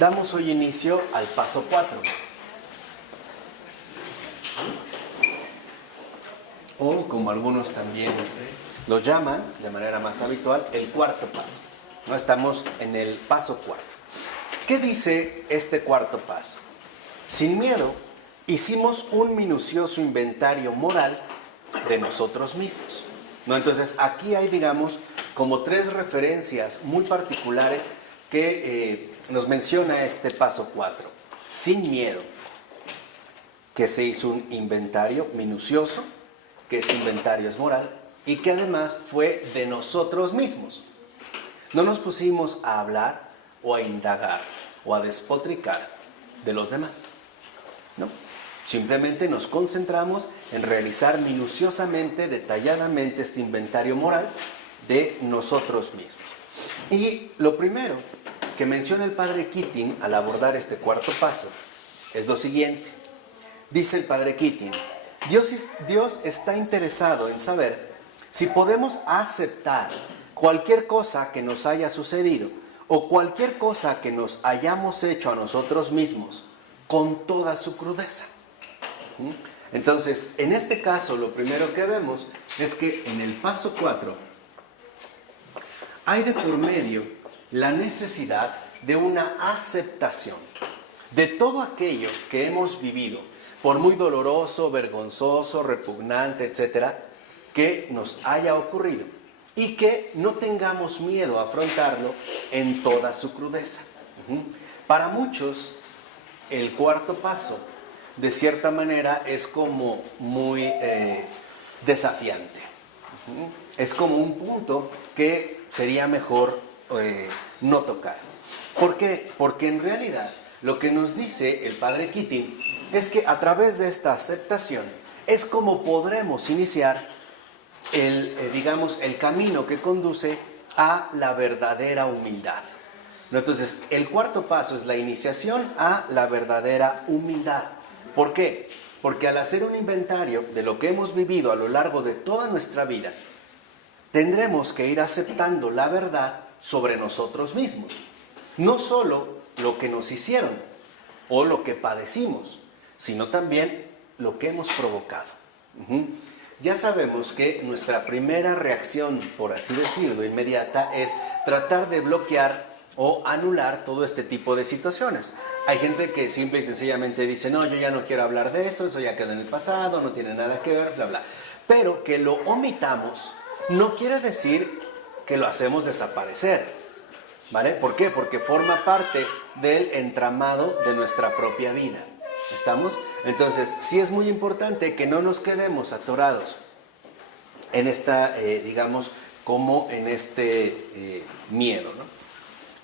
damos hoy inicio al paso 4. O como algunos también lo llaman de manera más habitual, el cuarto paso. ¿No? Estamos en el paso 4. ¿Qué dice este cuarto paso? Sin miedo, hicimos un minucioso inventario moral de nosotros mismos. ¿No? Entonces, aquí hay, digamos, como 3 referencias muy particulares que nos menciona este paso 4. Sin miedo, que se hizo un inventario minucioso, que este inventario es moral, y que además fue de nosotros mismos. No nos pusimos a hablar o a indagar o a despotricar de los demás. ¿No? Simplemente nos concentramos en realizar minuciosamente, detalladamente este inventario moral de nosotros mismos. Y lo primero que menciona el padre Keating al abordar este cuarto paso es lo siguiente. Dice el padre Keating: Dios está interesado en saber si podemos aceptar cualquier cosa que nos haya sucedido o cualquier cosa que nos hayamos hecho a nosotros mismos con toda su crudeza. Entonces, en este caso, lo primero que vemos es que en el paso 4 hay de por medio la necesidad de una aceptación de todo aquello que hemos vivido, por muy doloroso, vergonzoso, repugnante, etcétera, que nos haya ocurrido, y que no tengamos miedo a afrontarlo en toda su crudeza. Para muchos, el cuarto paso, de cierta manera, es como muy desafiante. Es como un punto que sería mejor no tocar. ¿Por qué? Porque en realidad lo que nos dice el padre Keating es que a través de esta aceptación es como podremos iniciar el camino que conduce a la verdadera humildad. ¿No? Entonces, el cuarto paso es la iniciación a la verdadera humildad. ¿Por qué? Porque al hacer un inventario de lo que hemos vivido a lo largo de toda nuestra vida, tendremos que ir aceptando la verdad sobre nosotros mismos. No solo lo que nos hicieron o lo que padecimos, sino también lo que hemos provocado. Ya sabemos que nuestra primera reacción, por así decirlo, inmediata, es tratar de bloquear o anular todo este tipo de situaciones. Hay gente que simple y sencillamente dice: no, yo ya no quiero hablar de eso, eso ya quedó en el pasado, no tiene nada que ver, bla, bla. Pero que lo omitamos no quiere decir que lo hacemos desaparecer, ¿vale? ¿Por qué? Porque forma parte del entramado de nuestra propia vida. ¿Estamos? Entonces, sí es muy importante que no nos quedemos atorados en esta, digamos, como en este miedo, ¿no?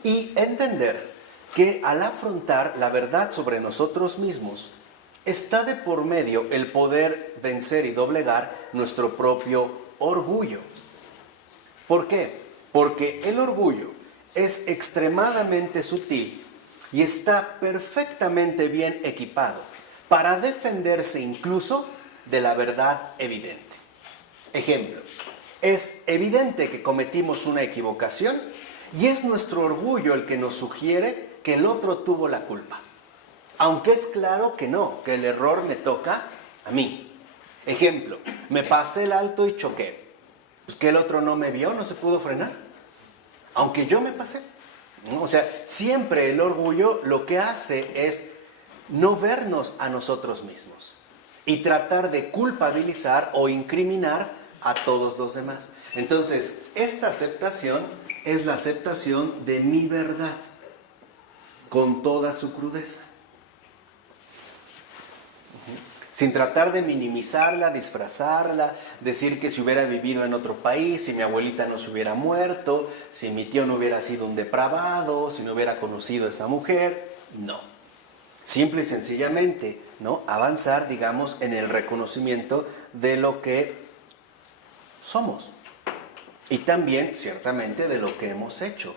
Y entender que al afrontar la verdad sobre nosotros mismos, está de por medio el poder vencer y doblegar nuestro propio orgullo. ¿Por qué? Porque el orgullo es extremadamente sutil y está perfectamente bien equipado para defenderse incluso de la verdad evidente. Ejemplo, es evidente que cometimos una equivocación y es nuestro orgullo el que nos sugiere que el otro tuvo la culpa. Aunque es claro que no, que el error me toca a mí. Ejemplo, me pasé el alto y choqué. Pues que el otro no me vio, no se pudo frenar. Aunque yo me pasé. O sea, siempre el orgullo lo que hace es no vernos a nosotros mismos y tratar de culpabilizar o incriminar a todos los demás. Entonces, esta aceptación es la aceptación de mi verdad, con toda su crudeza. Sin tratar de minimizarla, disfrazarla, decir que si hubiera vivido en otro país, si mi abuelita no se hubiera muerto, si mi tío no hubiera sido un depravado, si no hubiera conocido a esa mujer. No. Simple y sencillamente, ¿no? Avanzar, digamos, en el reconocimiento de lo que somos. Y también, ciertamente, de lo que hemos hecho.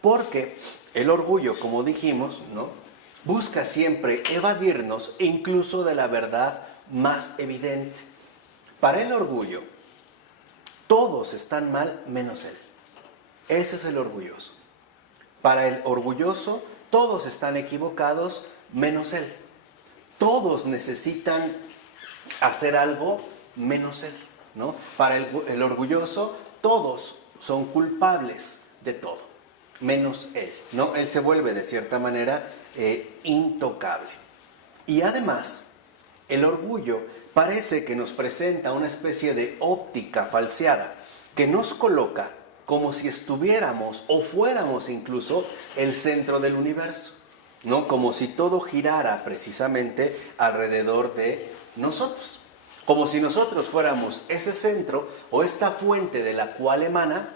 Porque el orgullo, como dijimos, ¿no?, busca siempre evadirnos incluso de la verdad más evidente. Para el orgullo, todos están mal menos él. Ese es el orgulloso. Para el orgulloso, todos están equivocados menos él. Todos necesitan hacer algo menos él, ¿no? Para el orgulloso, todos son culpables de todo, menos él, ¿no? Él se vuelve de cierta manera intocable. Y además, el orgullo parece que nos presenta una especie de óptica falseada que nos coloca como si estuviéramos o fuéramos incluso el centro del universo, ¿no? Como si todo girara precisamente alrededor de nosotros. Como si nosotros fuéramos ese centro o esta fuente de la cual emana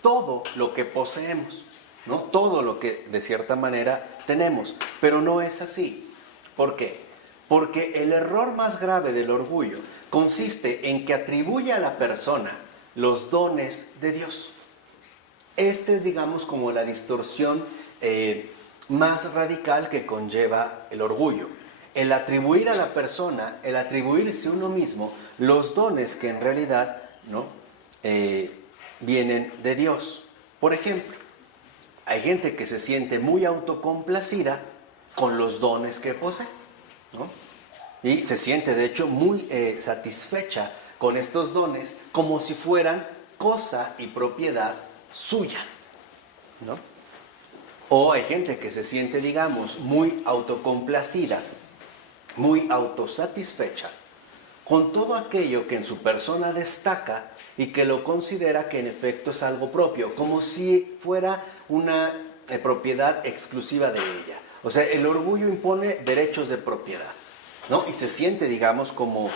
todo lo que poseemos, ¿no? Todo lo que de cierta manera tenemos. Pero no es así. ¿Por qué? Porque el error más grave del orgullo consiste en que atribuye a la persona los dones de Dios. Este es, digamos, como la distorsión más radical que conlleva el orgullo. El atribuir a la persona, el atribuirse a uno mismo los dones que en realidad, ¿no? Vienen de Dios. Por ejemplo, hay gente que se siente muy autocomplacida con los dones que posee, ¿no? Y se siente de hecho muy satisfecha con estos dones como si fueran cosa y propiedad suya, ¿no? O hay gente que se siente, digamos, muy autocomplacida, muy autosatisfecha con todo aquello que en su persona destaca y que lo considera que en efecto es algo propio, como si fuera una propiedad exclusiva de ella. O sea, el orgullo impone derechos de propiedad, ¿no? Y se siente, digamos, como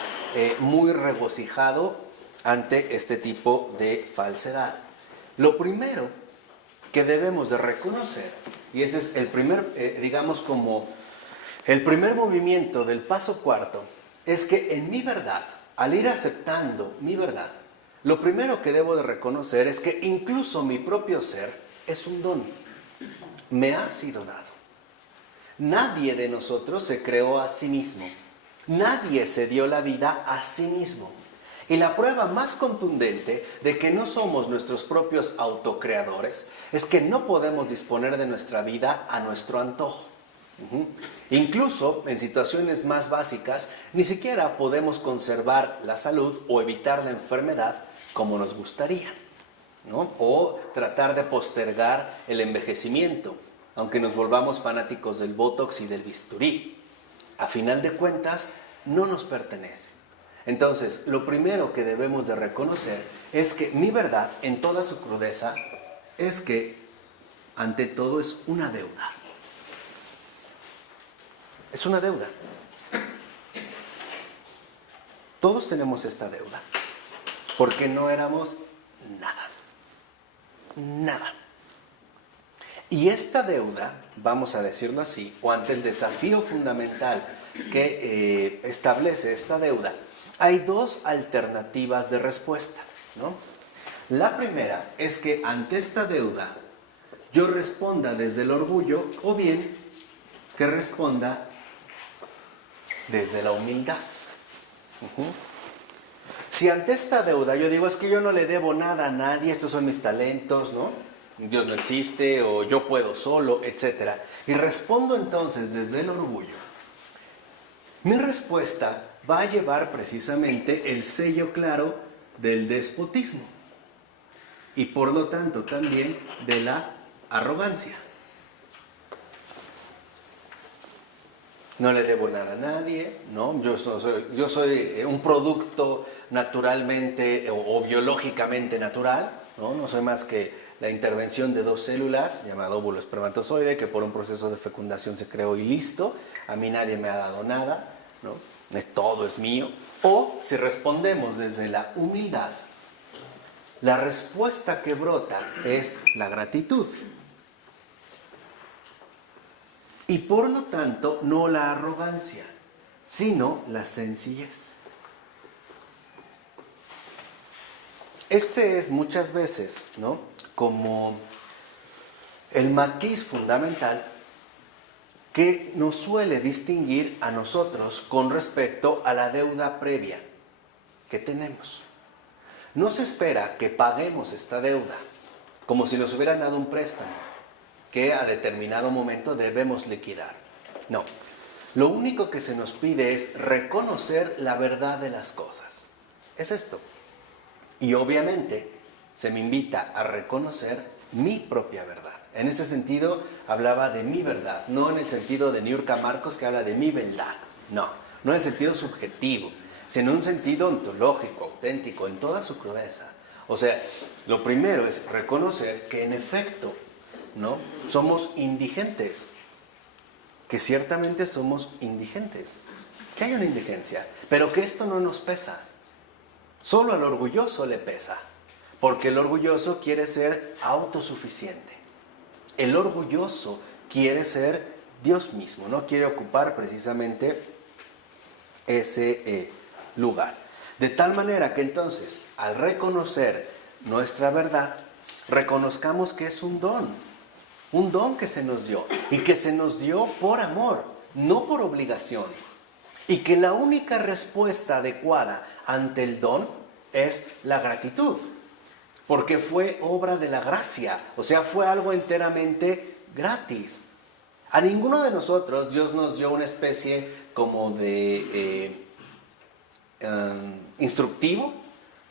muy regocijado ante este tipo de falsedad. Lo primero que debemos de reconocer, y ese es el primer, digamos, como el primer movimiento del paso cuarto, es que en mi verdad, al ir aceptando mi verdad, lo primero que debo de reconocer es que incluso mi propio ser es un don. Me ha sido dado. Nadie de nosotros se creó a sí mismo. Nadie se dio la vida a sí mismo. Y la prueba más contundente de que no somos nuestros propios autocreadores es que no podemos disponer de nuestra vida a nuestro antojo. Incluso en situaciones más básicas, ni siquiera podemos conservar la salud o evitar la enfermedad como nos gustaría, ¿no? O tratar de postergar el envejecimiento, aunque nos volvamos fanáticos del botox y del bisturí. A final de cuentas, no nos pertenece. Entonces, lo primero que debemos de reconocer es que mi verdad, en toda su crudeza, es que ante todo es una deuda. Es una deuda. Todos tenemos esta deuda, porque no éramos nada. Nada. Y esta deuda, vamos a decirlo así, o ante el desafío fundamental que establece esta deuda, hay dos alternativas de respuesta, ¿no? La primera es que ante esta deuda yo responda desde el orgullo o bien que responda desde la humildad. Si ante esta deuda yo digo, es que yo no le debo nada a nadie, estos son mis talentos, ¿no? Dios no existe, o yo puedo solo, etc. Y respondo entonces desde el orgullo. Mi respuesta va a llevar precisamente el sello claro del despotismo y por lo tanto también de la arrogancia. No le debo nada a nadie, ¿no? Yo soy un producto naturalmente o biológicamente natural, ¿no? No soy más que la intervención de dos células, llamado óvulo espermatozoide, que por un proceso de fecundación se creó y listo. A mí nadie me ha dado nada, ¿no? Todo es mío. O si respondemos desde la humildad, la respuesta que brota es la gratitud. Y por lo tanto, no la arrogancia, sino la sencillez. Este es muchas veces, ¿no?, como el matiz fundamental que nos suele distinguir a nosotros con respecto a la deuda previa que tenemos. No se espera que paguemos esta deuda como si nos hubieran dado un préstamo. que a determinado momento debemos liquidar. No. Lo único que se nos pide es reconocer la verdad de las cosas. Es esto. Y obviamente se me invita a reconocer mi propia verdad. En este sentido hablaba de mi verdad, no en el sentido de Niurka Marcos que habla de mi verdad. No, no en el sentido subjetivo, sino en un sentido ontológico, auténtico, en toda su crudeza. O sea, lo primero es reconocer que en efecto, ¿no?, somos indigentes, que ciertamente somos indigentes, que hay una indigencia, pero que esto no nos pesa. Solo al orgulloso le pesa, porque el orgulloso quiere ser autosuficiente. El orgulloso quiere ser Dios mismo, no quiere ocupar precisamente ese lugar. De tal manera que entonces, al reconocer nuestra verdad, reconozcamos que es un don que se nos dio, y que se nos dio por amor, no por obligación. Y que la única respuesta adecuada ante el don es la gratitud, porque fue obra de la gracia, o sea, fue algo enteramente gratis. A ninguno de nosotros Dios nos dio una especie como de instructivo,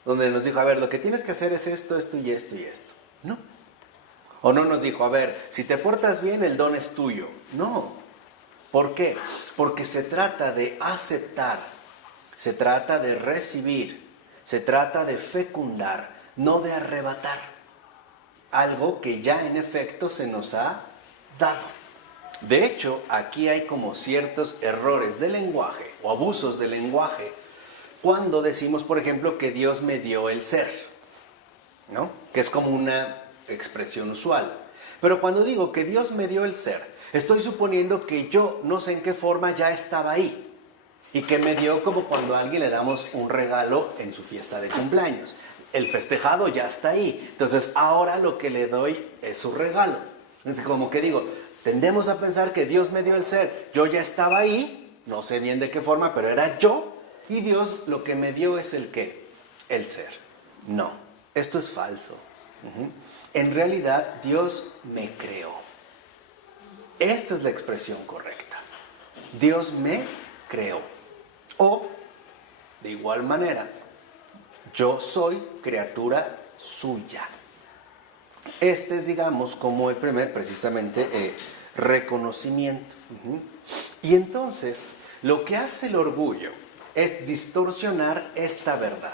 donde nos dijo, a ver, lo que tienes que hacer es esto, esto y esto y esto. No. O no nos dijo, a ver, si te portas bien, el don es tuyo. No. ¿Por qué? Porque se trata de aceptar, se trata de recibir, se trata de fecundar, no de arrebatar algo que ya en efecto se nos ha dado. De hecho, aquí hay como ciertos errores de lenguaje o abusos de lenguaje cuando decimos, por ejemplo, que Dios me dio el ser, ¿no?, que es como una expresión usual. Pero cuando digo que Dios me dio el ser, estoy suponiendo que yo no sé en qué forma ya estaba ahí y que me dio como cuando a alguien le damos un regalo en su fiesta de cumpleaños. El festejado ya está ahí, entonces ahora lo que le doy es su regalo. Entonces, como que digo, tendemos a pensar que Dios me dio el ser, yo ya estaba ahí, no sé bien de qué forma, pero era yo, y Dios lo que me dio es el ¿qué? El ser. No, esto es falso. En realidad Dios me creó. Esta es la expresión correcta. Dios me creó. O, de igual manera, yo soy criatura suya. Este es, digamos, como el primer, precisamente, reconocimiento. Y entonces, lo que hace el orgullo es distorsionar esta verdad.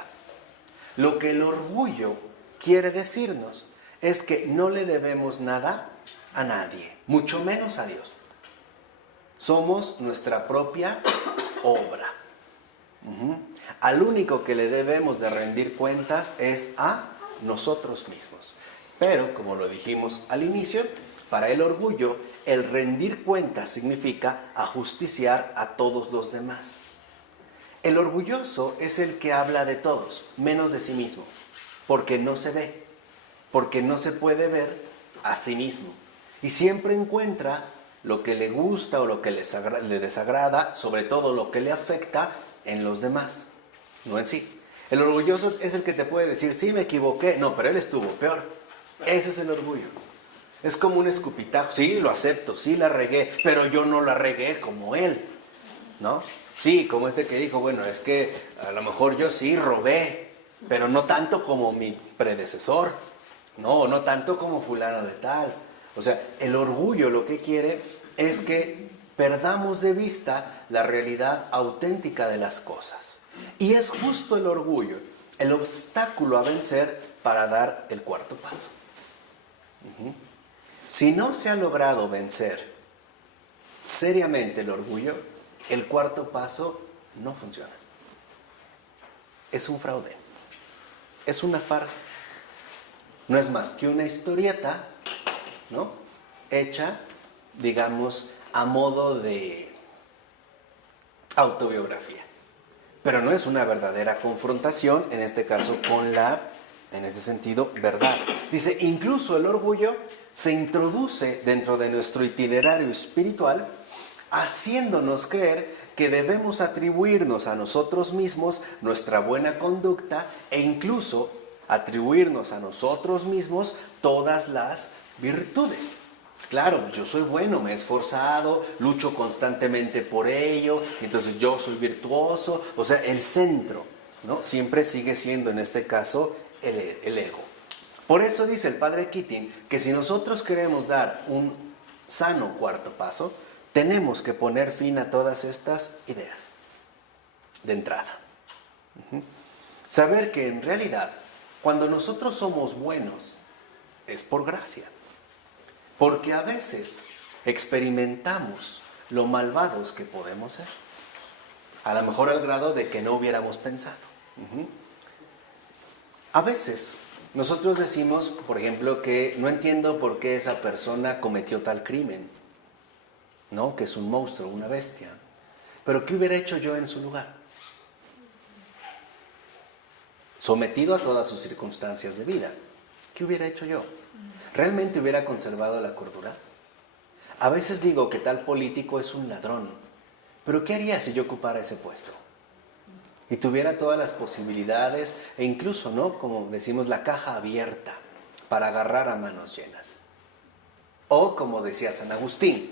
Lo que el orgullo quiere decirnos es que no le debemos nada a nadie, mucho menos a Dios. Somos nuestra propia obra. Al único que le debemos de rendir cuentas es a nosotros mismos. Pero, como lo dijimos al inicio, para el orgullo, el rendir cuentas significa ajusticiar a todos los demás. El orgulloso es el que habla de todos, menos de sí mismo, porque no se ve, porque no se puede ver a sí mismo. Y siempre encuentra lo que le gusta o lo que le desagrada, sobre todo lo que le afecta en los demás, no en sí. El orgulloso es el que te puede decir, sí, me equivoqué, no, pero él estuvo peor. Ese es el orgullo. Es como un escupitajo, sí, lo acepto, sí la regué, pero yo no la regué como él, ¿no? Sí, como este que dijo, bueno, es que a lo mejor yo sí robé, pero no tanto como mi predecesor, no tanto como fulano de tal. O sea, el orgullo lo que quiere es que perdamos de vista la realidad auténtica de las cosas. Y es justo el orgullo el obstáculo a vencer para dar el cuarto paso. Si no se ha logrado vencer seriamente el orgullo, el cuarto paso no funciona. Es un fraude, es una farsa. No es más que una historieta, ¿no?, hecha, digamos, a modo de autobiografía. Pero no es una verdadera confrontación, en este caso con la, en ese sentido, verdad. Dice, incluso el orgullo se introduce dentro de nuestro itinerario espiritual, haciéndonos creer que debemos atribuirnos a nosotros mismos nuestra buena conducta e incluso atribuirnos a nosotros mismos todas las virtudes. Claro, yo soy bueno, me he esforzado, lucho constantemente por ello, entonces yo soy virtuoso. O sea, el centro, ¿no? Siempre sigue siendo, en este caso, el ego. Por eso dice el padre Keating que si nosotros queremos dar un sano cuarto paso, tenemos que poner fin a todas estas ideas de entrada. Saber que en realidad, cuando nosotros somos buenos, es por gracia. Porque a veces experimentamos lo malvados que podemos ser. A lo mejor al grado de que no hubiéramos pensado. A veces nosotros decimos, por ejemplo, que no entiendo por qué esa persona cometió tal crimen, ¿no? Que es un monstruo, una bestia. Pero ¿qué hubiera hecho yo en su lugar? Sometido a todas sus circunstancias de vida. ¿Qué hubiera hecho yo? ¿Realmente hubiera conservado la cordura? A veces digo que tal político es un ladrón, pero ¿qué haría si yo ocupara ese puesto? Y tuviera todas las posibilidades e incluso, ¿no? Como decimos, la caja abierta para agarrar a manos llenas. O como decía San Agustín,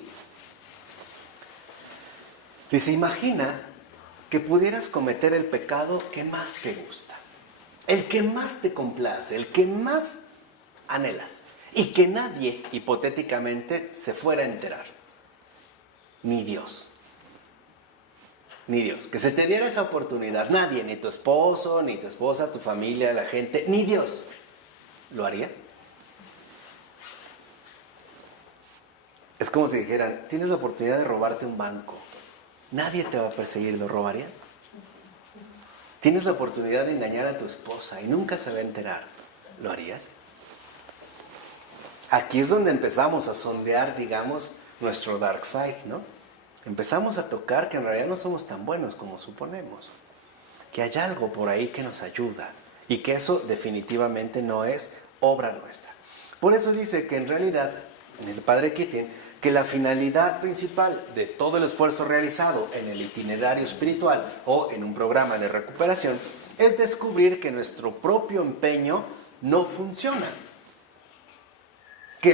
dice, imagina que pudieras cometer el pecado que más te gusta, el que más te complace, el que más anhelas, y que nadie, hipotéticamente, se fuera a enterar. Ni Dios. Ni Dios. Que se te diera esa oportunidad. Nadie, ni tu esposo, ni tu esposa, tu familia, la gente, ni Dios. ¿Lo harías? Es como si dijeran, tienes la oportunidad de robarte un banco. Nadie te va a perseguir, ¿lo robaría? Tienes la oportunidad de engañar a tu esposa y nunca se va a enterar. ¿Lo harías? Aquí es donde empezamos a sondear, digamos, nuestro dark side, ¿no? Empezamos a tocar que en realidad no somos tan buenos como suponemos. Que hay algo por ahí que nos ayuda. Y que eso definitivamente no es obra nuestra. Por eso dice que en realidad, el padre Keating, que la finalidad principal de todo el esfuerzo realizado en el itinerario espiritual o en un programa de recuperación es descubrir que nuestro propio empeño no funciona. Que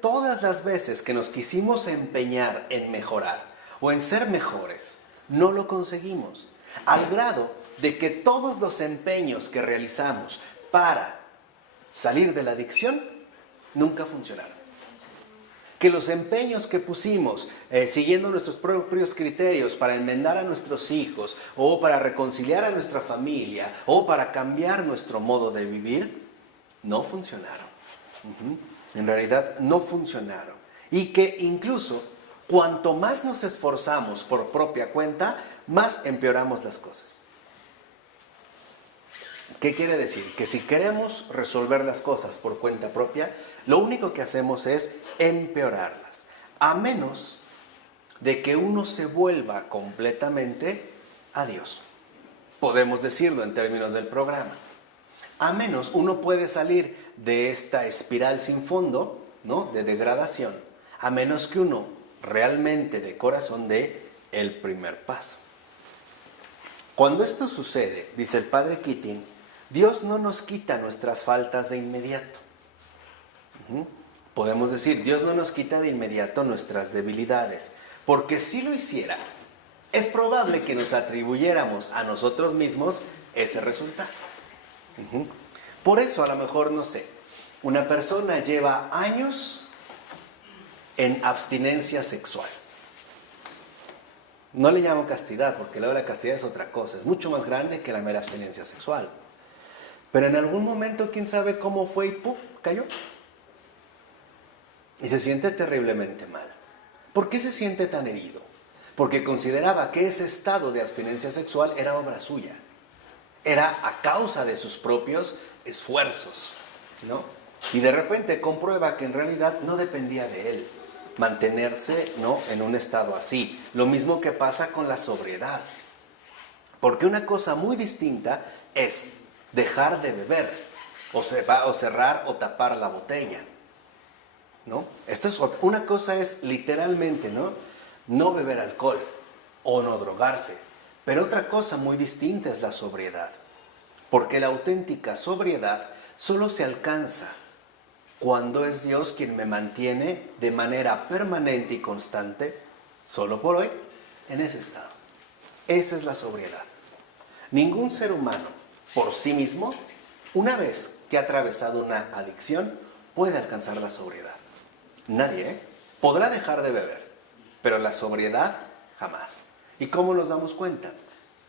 todas las veces que nos quisimos empeñar en mejorar o en ser mejores, no lo conseguimos. Al grado de que todos los empeños que realizamos para salir de la adicción nunca funcionaron. Que los empeños que pusimos siguiendo nuestros propios criterios para enmendar a nuestros hijos o para reconciliar a nuestra familia o para cambiar nuestro modo de vivir, no funcionaron. En realidad no funcionaron. Y que incluso cuanto más nos esforzamos por propia cuenta, más empeoramos las cosas. ¿Qué quiere decir? Que si queremos resolver las cosas por cuenta propia, lo único que hacemos es empeorarlas. A menos de que uno se vuelva completamente a Dios. Podemos decirlo en términos del programa. A menos uno puede salir de esta espiral sin fondo, ¿no? De degradación, a menos que uno realmente de corazón dé el primer paso. Cuando esto sucede, dice el padre Keating, Dios no nos quita nuestras faltas de inmediato. Podemos decir, Dios no nos quita de inmediato nuestras debilidades, porque si lo hiciera, es probable que nos atribuyéramos a nosotros mismos ese resultado. Por eso, a lo mejor, no sé, una persona lleva años en abstinencia sexual. No le llamo castidad, porque luego la castidad es otra cosa, es mucho más grande que la mera abstinencia sexual. Pero en algún momento, quién sabe cómo fue y ¡pum!, cayó. Y se siente terriblemente mal. ¿Por qué se siente tan herido? Porque consideraba que ese estado de abstinencia sexual era obra suya. Era a causa de sus propios esfuerzos, ¿no? Y de repente comprueba que en realidad no dependía de él mantenerse, ¿no?, en un estado así. Lo mismo que pasa con la sobriedad. Porque una cosa muy distinta es dejar de beber o cerrar o tapar la botella, ¿no? Una cosa es literalmente, no beber alcohol o no drogarse. Pero otra cosa muy distinta es la sobriedad. Porque la auténtica sobriedad solo se alcanza cuando es Dios quien me mantiene de manera permanente y constante, solo por hoy, en ese estado. Esa es la sobriedad. Ningún ser humano, por sí mismo, una vez que ha atravesado una adicción, puede alcanzar la sobriedad. Nadie, ¿eh? Podrá dejar de beber, pero la sobriedad, jamás. ¿Y cómo nos damos cuenta?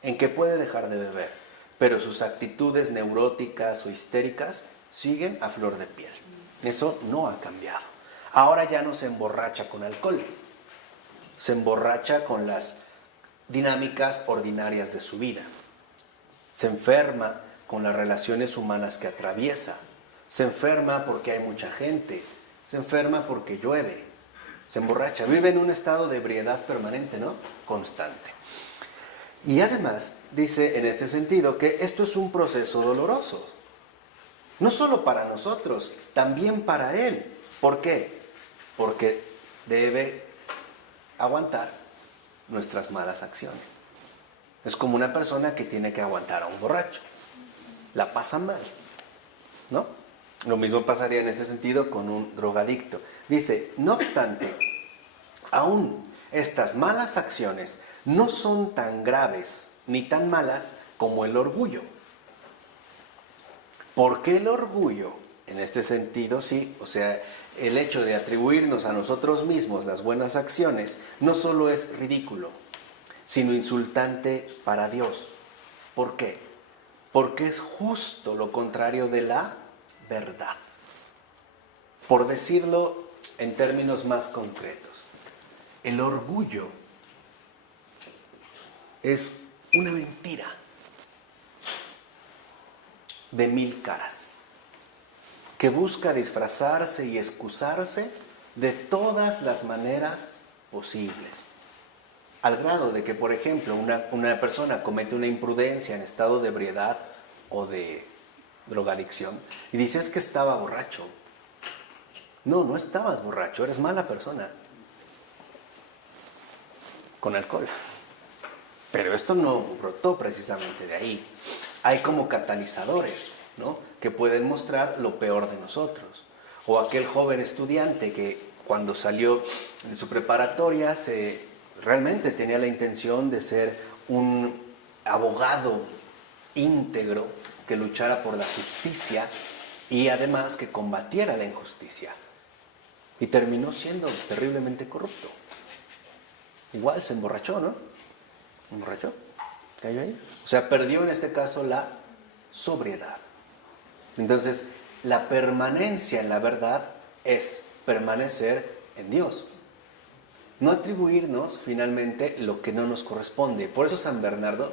En que puede dejar de beber, pero sus actitudes neuróticas o histéricas siguen a flor de piel. Eso no ha cambiado. Ahora ya no se emborracha con alcohol, se emborracha con las dinámicas ordinarias de su vida. Se enferma con las relaciones humanas que atraviesa. Se enferma porque hay mucha gente. Se enferma porque llueve. Se emborracha. Vive en un estado de ebriedad permanente, ¿no? Constante. Y además dice en este sentido que esto es un proceso doloroso. No solo para nosotros, también para él. ¿Por qué? Porque debe aguantar nuestras malas acciones. Es como una persona que tiene que aguantar a un borracho. La pasa mal, ¿no? Lo mismo pasaría en este sentido con un drogadicto. Dice, no obstante, aún estas malas acciones no son tan graves ni tan malas como el orgullo. Porque el orgullo, en este sentido, sí, o sea, el hecho de atribuirnos a nosotros mismos las buenas acciones no solo es ridículo, sino insultante para Dios. ¿Por qué? Porque es justo lo contrario de la verdad. Por decirlo en términos más concretos, el orgullo es una mentira de 1000 caras, que busca disfrazarse y excusarse de todas las maneras posibles. Al grado de que, por ejemplo, una persona comete una imprudencia en estado de ebriedad o de drogadicción y dice, es que estaba borracho. No, no estabas borracho, eres mala persona. Con alcohol. Pero esto no brotó precisamente de ahí. Hay como catalizadores, ¿no?, que pueden mostrar lo peor de nosotros. O aquel joven estudiante que cuando salió de su preparatoria realmente tenía la intención de ser un abogado íntegro que luchara por la justicia y además que combatiera la injusticia. Y terminó siendo terriblemente corrupto. Igual se emborrachó, ¿no? ¿Emborrachó? ¿Cayó ahí? O sea, perdió en este caso la sobriedad. Entonces, la permanencia en la verdad es permanecer en Dios. No atribuirnos finalmente lo que no nos corresponde. Por eso San Bernardo,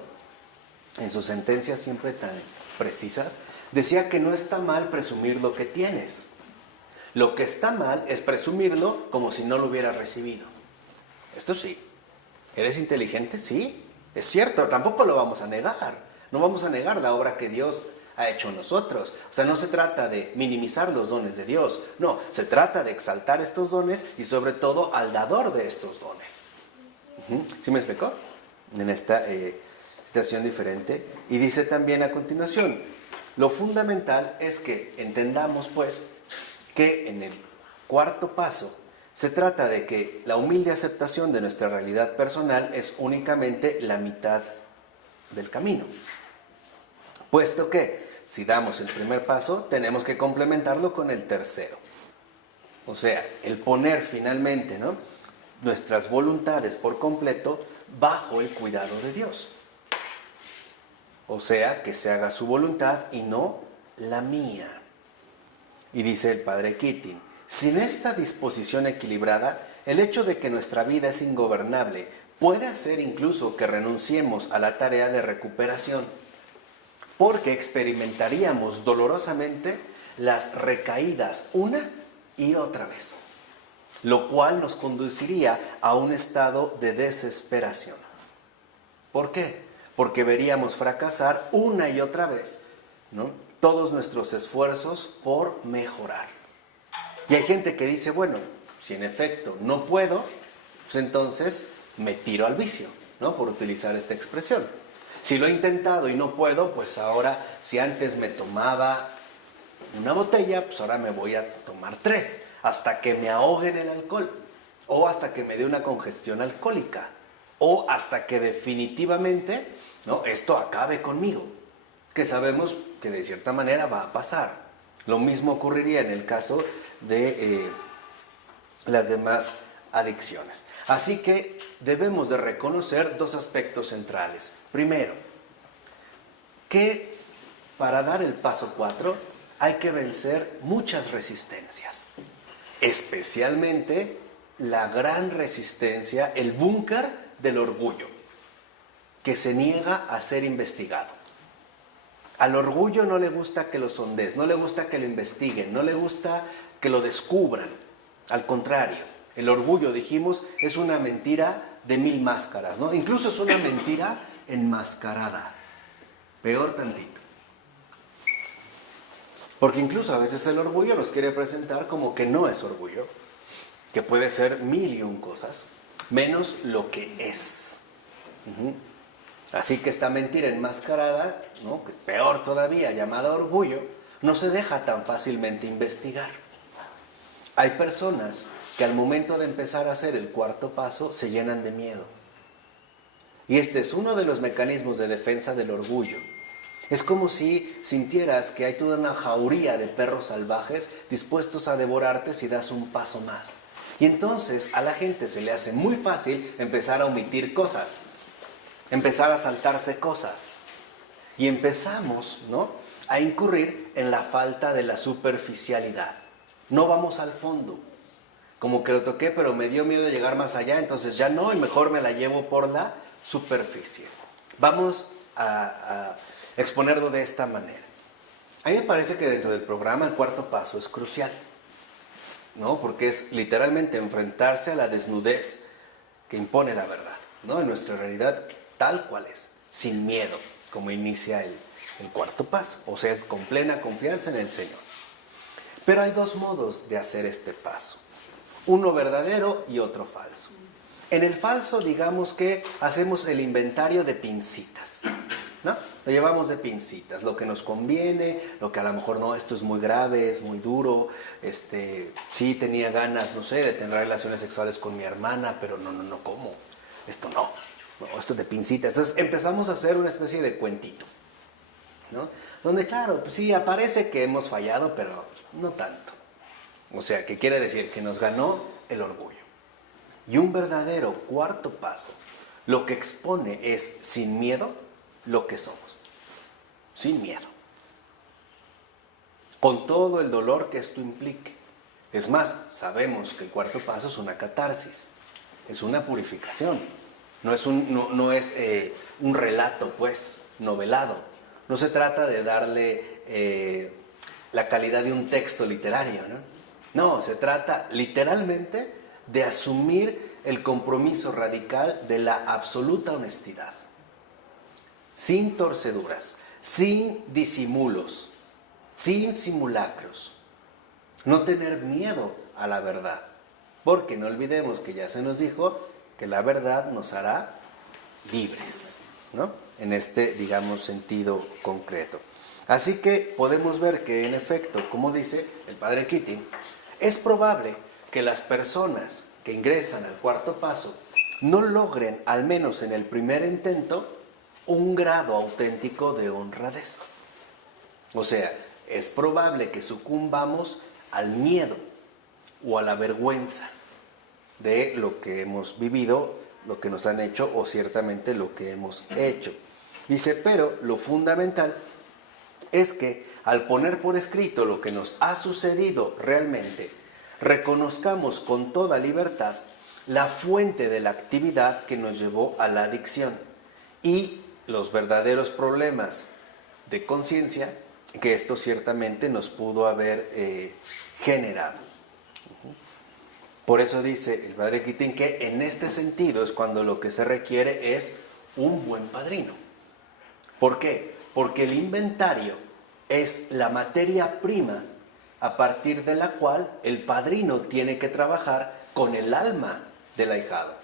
en sus sentencias siempre tan precisas, decía que no está mal presumir lo que tienes. Lo que está mal es presumirlo como si no lo hubieras recibido. Esto sí. ¿Eres inteligente? Sí. Es cierto, tampoco lo vamos a negar. No vamos a negar la obra que Dios ha hecho en nosotros. O sea, no se trata de minimizar los dones de Dios. No, se trata de exaltar estos dones y sobre todo al dador de estos dones. ¿Sí me explicó? En esta situación diferente. Y dice también a continuación, lo fundamental es que entendamos pues que en el cuarto paso se trata de que la humilde aceptación de nuestra realidad personal es únicamente la mitad del camino. Puesto que, si damos el primer paso, tenemos que complementarlo con el tercero. O sea, el poner finalmente, ¿no?, nuestras voluntades por completo bajo el cuidado de Dios. O sea, que se haga su voluntad y no la mía. Y dice el padre Keating, sin esta disposición equilibrada, el hecho de que nuestra vida es ingobernable puede hacer incluso que renunciemos a la tarea de recuperación, porque experimentaríamos dolorosamente las recaídas una y otra vez, lo cual nos conduciría a un estado de desesperación. ¿Por qué? Porque veríamos fracasar una y otra vez, ¿no?, todos nuestros esfuerzos por mejorar. Y hay gente que dice, bueno, si en efecto no puedo, pues entonces me tiro al vicio, ¿no?, por utilizar esta expresión. Si lo he intentado y no puedo, pues ahora, si antes me tomaba una botella, pues ahora me voy a tomar tomar 3, hasta que me ahogue en el alcohol, o hasta que me dé una congestión alcohólica, o hasta que definitivamente, ¿no?, esto acabe conmigo, que sabemos que de cierta manera va a pasar. Lo mismo ocurriría en el caso de las demás adicciones. Así que debemos de reconocer 2 aspectos centrales. Primero, que para dar el paso 4 hay que vencer muchas resistencias, especialmente la gran resistencia, el búnker del orgullo, que se niega a ser investigado. Al orgullo no le gusta que lo sondees, no le gusta que lo investiguen, no le gusta que lo descubran. Al contrario, el orgullo, dijimos, es una mentira de 1000 máscaras, ¿no? Incluso es una mentira enmascarada. Peor tantito. Porque incluso a veces el orgullo nos quiere presentar como que no es orgullo, que puede ser 1001 cosas, menos lo que es. Así que esta mentira enmascarada, ¿no?, que es peor todavía, llamada orgullo, no se deja tan fácilmente investigar. Hay personas que al momento de empezar a hacer el 4º paso se llenan de miedo. Y este es uno de los mecanismos de defensa del orgullo. Es como si sintieras que hay toda una jauría de perros salvajes dispuestos a devorarte si das un paso más. Y entonces a la gente se le hace muy fácil empezar a omitir cosas, empezar a saltarse cosas. Y empezamos, ¿no?, a incurrir en la falta de la superficialidad. No vamos al fondo. Como que lo toqué, pero me dio miedo de llegar más allá, entonces ya no, y mejor me la llevo por la superficie. Vamos a exponerlo de esta manera. A mí me parece que dentro del programa el 4º paso es crucial, ¿no?, porque es literalmente enfrentarse a la desnudez que impone la verdad, ¿no?, en nuestra realidad tal cual es, sin miedo, como inicia el 4º paso, o sea, es con plena confianza en el Señor. Pero hay 2 modos de hacer este paso, uno verdadero y otro falso. En el falso, digamos que hacemos el inventario de pincitas, ¿no? Lo llevamos de pincitas, lo que nos conviene, lo que a lo mejor no, esto es muy grave, es muy duro, sí tenía ganas, no sé, de tener relaciones sexuales con mi hermana, pero no, ¿cómo? Esto no, esto es de pincitas. Entonces empezamos a hacer una especie de cuentito, ¿no?, donde claro, pues sí, aparece que hemos fallado, pero no tanto. O sea, ¿qué quiere decir? Que nos ganó el orgullo. Y un verdadero 4º paso lo que expone es, sin miedo, lo que somos. Sin miedo. Con todo el dolor que esto implique. Es más, sabemos que el 4º paso es una catarsis, es una purificación. No es un relato, pues, novelado. No se trata de darle la calidad de un texto literario, ¿no? No, se trata literalmente de asumir el compromiso radical de la absoluta honestidad, sin torceduras, sin disimulos, sin simulacros. No tener miedo a la verdad, porque no olvidemos que ya se nos dijo que la verdad nos hará libres, ¿no?, en este, digamos, sentido concreto. Así que podemos ver que, en efecto, como dice el padre Keating, es probable que las personas que ingresan al 4º paso no logren, al menos en el primer intento, un grado auténtico de honradez. O sea, es probable que sucumbamos al miedo o a la vergüenza de lo que hemos vivido, lo que nos han hecho o ciertamente lo que hemos hecho. Dice, pero lo fundamental es que al poner por escrito lo que nos ha sucedido realmente, reconozcamos con toda libertad la fuente de la actividad que nos llevó a la adicción y los verdaderos problemas de conciencia que esto ciertamente nos pudo haber generado. Por eso dice el padre Keating que en este sentido es cuando lo que se requiere es un buen padrino. ¿Por qué? Porque el inventario es la materia prima a partir de la cual el padrino tiene que trabajar con el alma del ahijado,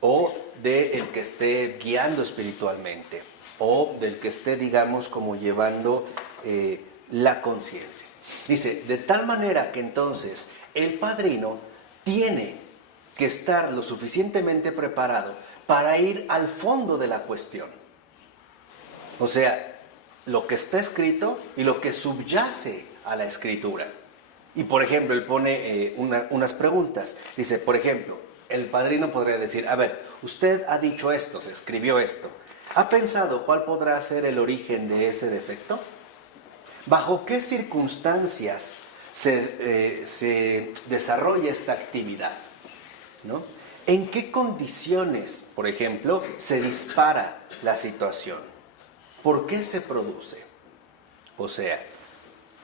o del que esté guiando espiritualmente, o del que esté, digamos, como llevando la conciencia. Dice, de tal manera que entonces el padrino tiene que estar lo suficientemente preparado para ir al fondo de la cuestión. O sea, lo que está escrito y lo que subyace a la escritura. Y por ejemplo, él pone unas preguntas. Dice, por ejemplo, el padrino podría decir, a ver, usted ha dicho esto, se escribió esto. ¿Ha pensado cuál podrá ser el origen de ese defecto? ¿Bajo qué circunstancias se desarrolla esta actividad? ¿No? ¿En qué condiciones, por ejemplo, se dispara la situación? ¿Por qué se produce? O sea,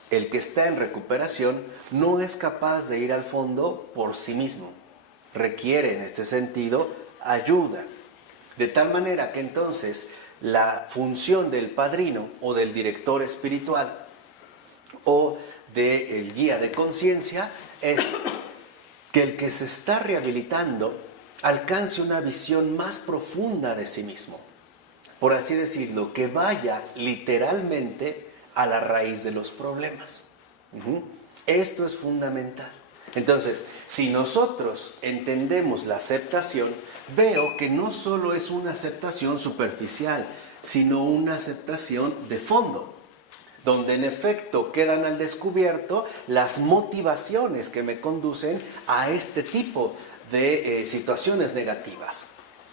el que está en recuperación no es capaz de ir al fondo por sí mismo. Requiere, en este sentido, ayuda. De tal manera que entonces la función del padrino o del director espiritual o del guía de conciencia es que el que se está rehabilitando alcance una visión más profunda de sí mismo. Por así decirlo, que vaya literalmente a la raíz de los problemas. Esto es fundamental. Entonces, si nosotros entendemos la aceptación, veo que no solo es una aceptación superficial, sino una aceptación de fondo, donde en efecto quedan al descubierto las motivaciones que me conducen a este tipo de situaciones negativas.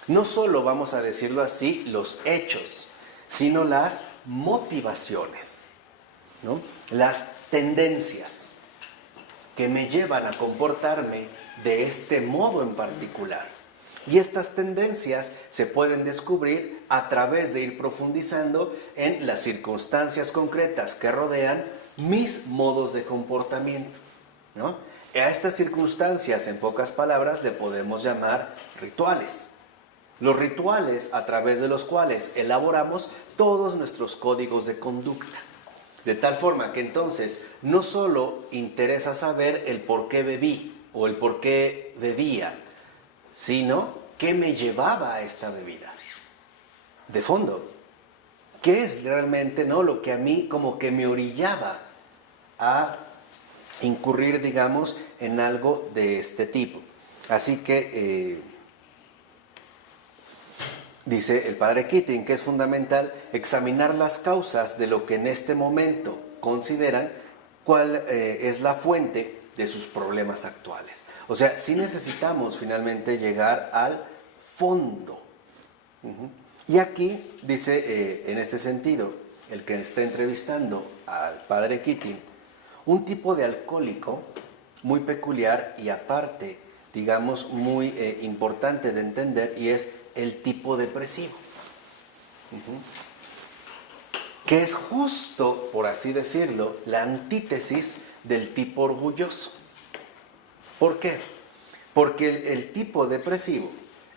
No solo, vamos a decirlo así, los hechos, sino las motivaciones, ¿no? Las tendencias que me llevan a comportarme de este modo en particular. Y estas tendencias se pueden descubrir a través de ir profundizando en las circunstancias concretas que rodean mis modos de comportamiento, ¿no? A estas circunstancias, en pocas palabras, le podemos llamar rituales. Los rituales a través de los cuales elaboramos todos nuestros códigos de conducta. De tal forma que entonces no solo interesa saber el por qué bebí o el por qué bebía, sino qué me llevaba a esta bebida. De fondo, ¿qué es realmente, no, lo que a mí como que me orillaba a incurrir, digamos, en algo de este tipo? Así que dice el padre Keating que es fundamental examinar las causas de lo que en este momento consideran cuál es la fuente de sus problemas actuales. O sea, sí necesitamos finalmente llegar al fondo. Y aquí dice, en este sentido, el que está entrevistando al padre Keating, un tipo de alcohólico muy peculiar y aparte, digamos, muy importante de entender, y es el tipo depresivo, que es justo, por así decirlo, la antítesis del tipo orgulloso. ¿Por qué? Porque el tipo depresivo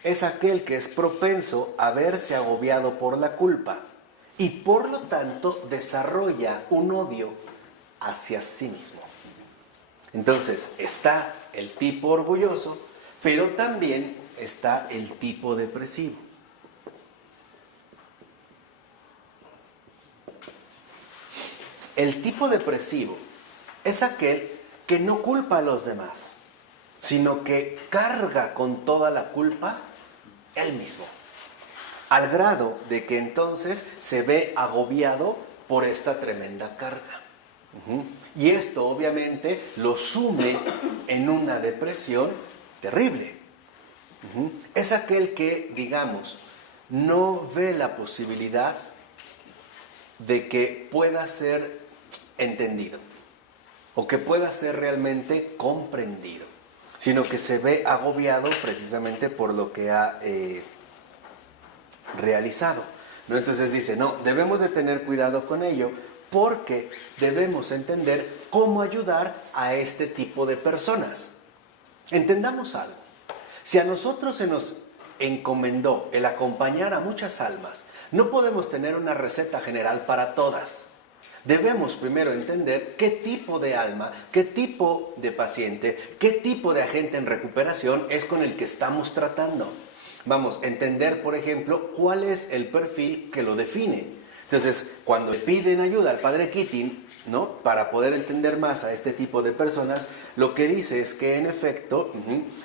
es aquel que es propenso a verse agobiado por la culpa y por lo tanto desarrolla un odio hacia sí mismo. Entonces está el tipo orgulloso, pero también está el tipo depresivo. El tipo depresivo es aquel que no culpa a los demás, sino que carga con toda la culpa él mismo, al grado de que entonces se ve agobiado por esta tremenda carga. Y esto obviamente lo sume en una depresión terrible. Es aquel que, digamos, no ve la posibilidad de que pueda ser entendido o que pueda ser realmente comprendido, sino que se ve agobiado precisamente por lo que ha realizado, ¿no? Entonces dice, no, debemos de tener cuidado con ello porque debemos entender cómo ayudar a este tipo de personas. Entendamos algo. Si a nosotros se nos encomendó el acompañar a muchas almas, no podemos tener una receta general para todas. Debemos primero entender qué tipo de alma, qué tipo de paciente, qué tipo de agente en recuperación es con el que estamos tratando. Vamos a entender, por ejemplo, cuál es el perfil que lo define. Entonces, cuando le piden ayuda al padre Keating, ¿no?, para poder entender más a este tipo de personas, lo que dice es que en efecto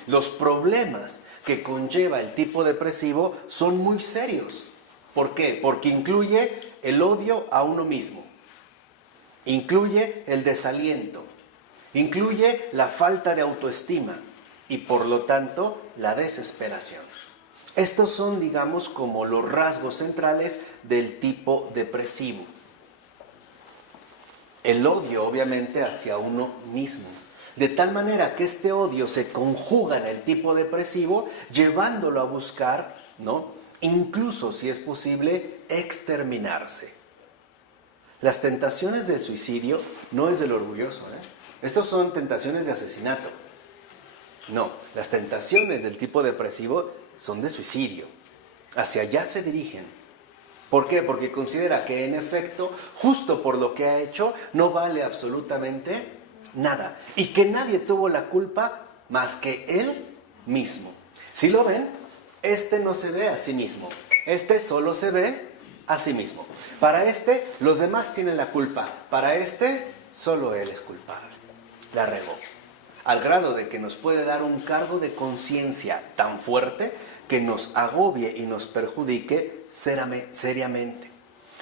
los problemas que conlleva el tipo depresivo son muy serios. ¿Por qué? Porque incluye el odio a uno mismo, incluye el desaliento, incluye la falta de autoestima y por lo tanto la desesperación. Estos son, digamos, como los rasgos centrales del tipo depresivo. El odio, obviamente, hacia uno mismo. De tal manera que este odio se conjuga en el tipo depresivo, llevándolo a buscar, ¿no?, incluso, si es posible, exterminarse. Las tentaciones del suicidio no es del orgulloso, Estos son tentaciones de asesinato. No, las tentaciones del tipo depresivo son de suicidio. Hacia allá se dirigen. ¿Por qué? Porque considera que en efecto, justo por lo que ha hecho, no vale absolutamente nada. Y que nadie tuvo la culpa más que él mismo. Si lo ven, este no se ve a sí mismo. Este solo se ve a sí mismo. Para este, los demás tienen la culpa. Para este, solo él es culpable. La regó. Al grado de que nos puede dar un cargo de conciencia tan fuerte que nos agobie y nos perjudique seriamente.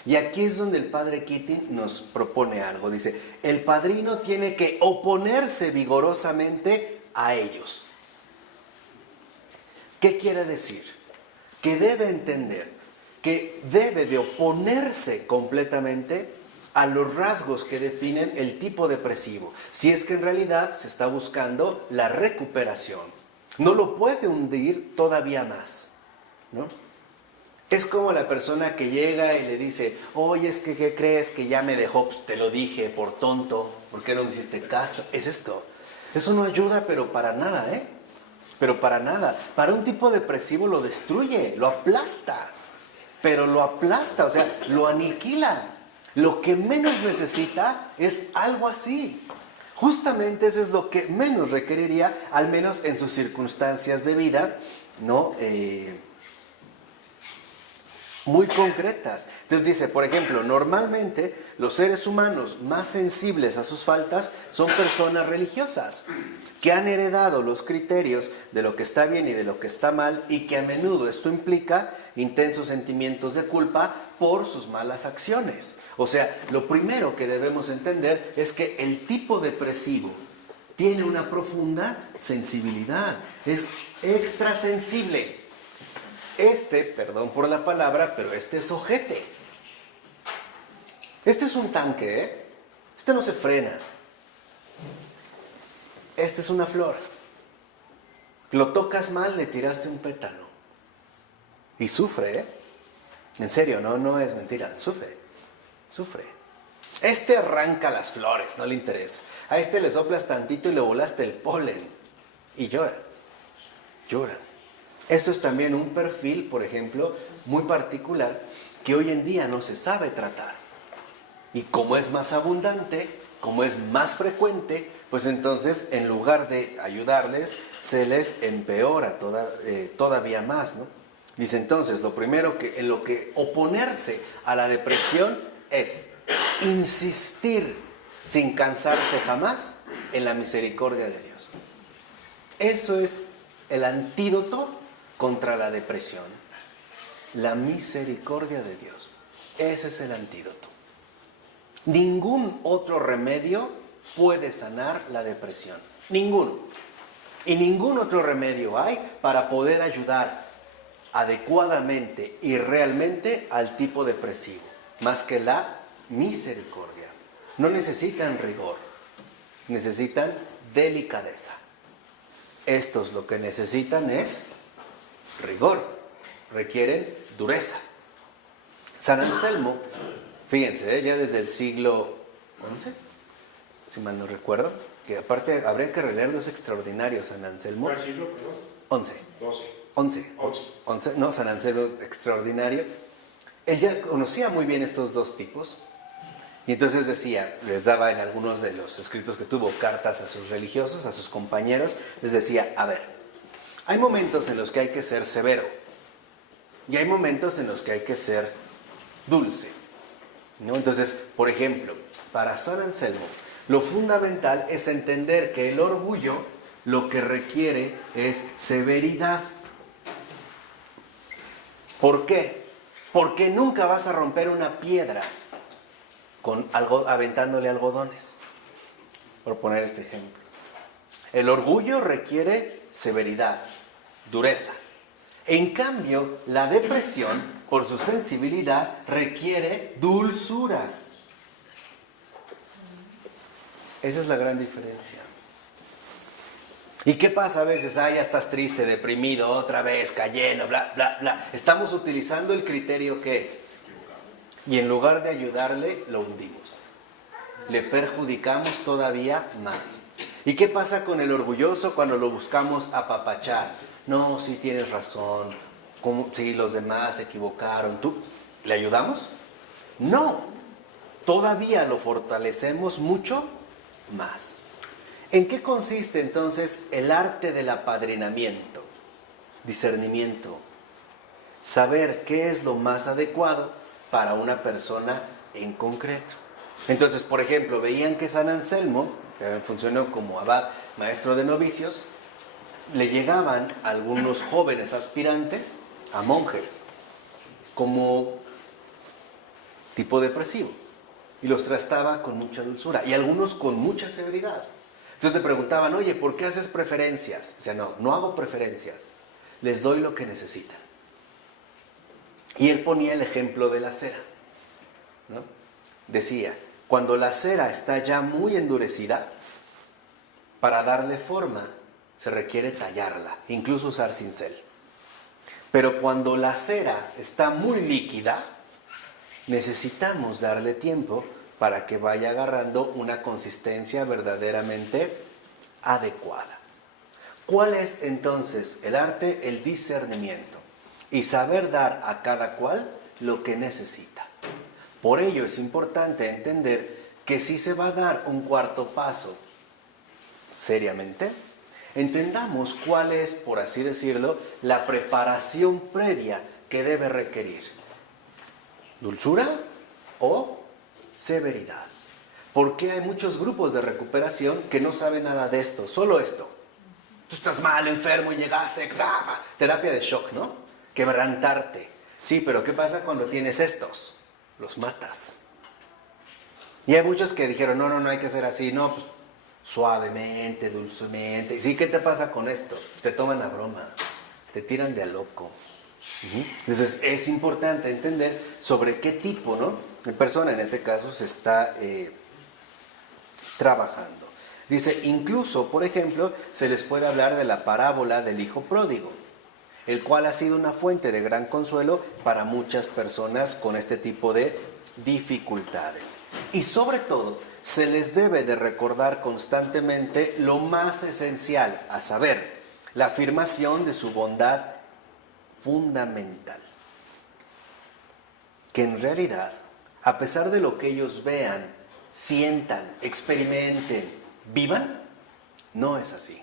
Y aquí es donde el padre Keating nos propone algo. Dice, el padrino tiene que oponerse vigorosamente a ellos. ¿Qué quiere decir? Que debe entender que debe de oponerse completamente a los rasgos que definen el tipo depresivo, si es que en realidad se está buscando la recuperación. No lo puede hundir todavía más, ¿no? Es como la persona que llega y le dice, oye, es que ¿qué crees? Que ya me dejó, pues te lo dije por tonto, ¿por qué no me hiciste caso? Es esto. Eso no ayuda, pero para nada, Pero para nada. Para un tipo depresivo lo destruye, lo aplasta, pero lo aplasta, o sea, lo aniquila. Lo que menos necesita es algo así. Justamente eso es lo que menos requeriría, al menos en sus circunstancias de vida, ¿no? Muy concretas. Entonces dice, por ejemplo, normalmente los seres humanos más sensibles a sus faltas son personas religiosas, que han heredado los criterios de lo que está bien y de lo que está mal, y que a menudo esto implica intensos sentimientos de culpa por sus malas acciones. O sea, lo primero que debemos entender es que el tipo depresivo tiene una profunda sensibilidad, es extrasensible. Perdón por la palabra, pero este es ojete. Este es un tanque, Este no se frena. Este es una flor. Lo tocas mal, le tiraste un pétalo. Y sufre, En serio, no es mentira, sufre. Este arranca las flores, no le interesa. A este le soplas tantito y le volaste el polen. Y llora. Esto es también un perfil, por ejemplo, muy particular, que hoy en día no se sabe tratar. Y como es más abundante, como es más frecuente, pues entonces en lugar de ayudarles, se les empeora todavía más, ¿no? Dice entonces, lo primero en lo que oponerse a la depresión es insistir sin cansarse jamás en la misericordia de Dios. Eso es el antídoto contra la depresión. La misericordia de Dios. Ese es el antídoto. Ningún otro remedio puede sanar la depresión. Ninguno. Y ningún otro remedio hay para poder ayudar adecuadamente y realmente al tipo depresivo, más que la misericordia. No necesitan rigor, necesitan delicadeza. Estos lo que necesitan es rigor, requieren dureza. San Anselmo, fíjense, ya desde el siglo XI, si mal no recuerdo, que aparte habría que releerlos extraordinarios, San Anselmo. ¿Cuál siglo, perdón? XI. 12. 11, no, San Anselmo extraordinario. Él ya conocía muy bien estos dos tipos y entonces decía, les daba en algunos de los escritos que tuvo cartas a sus religiosos, a sus compañeros, les decía, a ver, hay momentos en los que hay que ser severo y hay momentos en los que hay que ser dulce. ¿no? Entonces, por ejemplo, para San Anselmo, lo fundamental es entender que el orgullo lo que requiere es severidad. ¿Por qué? Porque nunca vas a romper una piedra con aventándole algodones, por poner este ejemplo. El orgullo requiere severidad, dureza. En cambio, la depresión, por su sensibilidad, requiere dulzura. Esa es la gran diferencia. ¿Y qué pasa a veces? Ya estás triste, deprimido, otra vez, cayendo, bla, bla, bla. Estamos utilizando el criterio ¿qué? Y en lugar de ayudarle, lo hundimos. Le perjudicamos todavía más. ¿Y qué pasa con el orgulloso cuando lo buscamos apapachar? No, sí tienes razón. ¿Cómo? Sí, los demás se equivocaron. ¿Tú le ayudamos? No. Todavía lo fortalecemos mucho más. ¿En qué consiste entonces el arte del apadrinamiento? Discernimiento. Saber qué es lo más adecuado para una persona en concreto. Entonces, por ejemplo, veían que San Anselmo, que funcionó como abad, maestro de novicios, le llegaban algunos jóvenes aspirantes a monjes como tipo depresivo y los trataba con mucha dulzura y algunos con mucha severidad. Entonces te preguntaban, oye, ¿por qué haces preferencias? O sea, no hago preferencias, les doy lo que necesitan. Y él ponía el ejemplo de la cera, ¿no? Decía, cuando la cera está ya muy endurecida, para darle forma se requiere tallarla, incluso usar cincel. Pero cuando la cera está muy líquida, necesitamos darle tiempo para que vaya agarrando una consistencia verdaderamente adecuada. ¿Cuál es entonces el arte? El discernimiento y saber dar a cada cual lo que necesita. Por ello es importante entender que si se va a dar un cuarto paso seriamente, entendamos cuál es, por así decirlo, la preparación previa que debe requerir. ¿Dulzura o severidad? Porque hay muchos grupos de recuperación que no saben nada de esto, solo esto. Tú estás mal, enfermo y llegaste, terapia de shock, ¿no? Quebrantarte. Sí, pero ¿qué pasa cuando tienes estos? Los matas. Y hay muchos que dijeron, no hay que hacer así, no, pues suavemente, dulcemente. Sí, ¿qué te pasa con estos? Pues te toman a broma, te tiran de a loco. Entonces es importante entender sobre qué tipo, ¿no?, de persona en este caso se está trabajando. Dice, incluso, por ejemplo, se les puede hablar de la parábola del hijo pródigo, el cual ha sido una fuente de gran consuelo para muchas personas con este tipo de dificultades. Y sobre todo, se les debe de recordar constantemente lo más esencial, a saber, la afirmación de su bondad fundamental. Que en realidad, a pesar de lo que ellos vean, sientan, experimenten, vivan, no es así.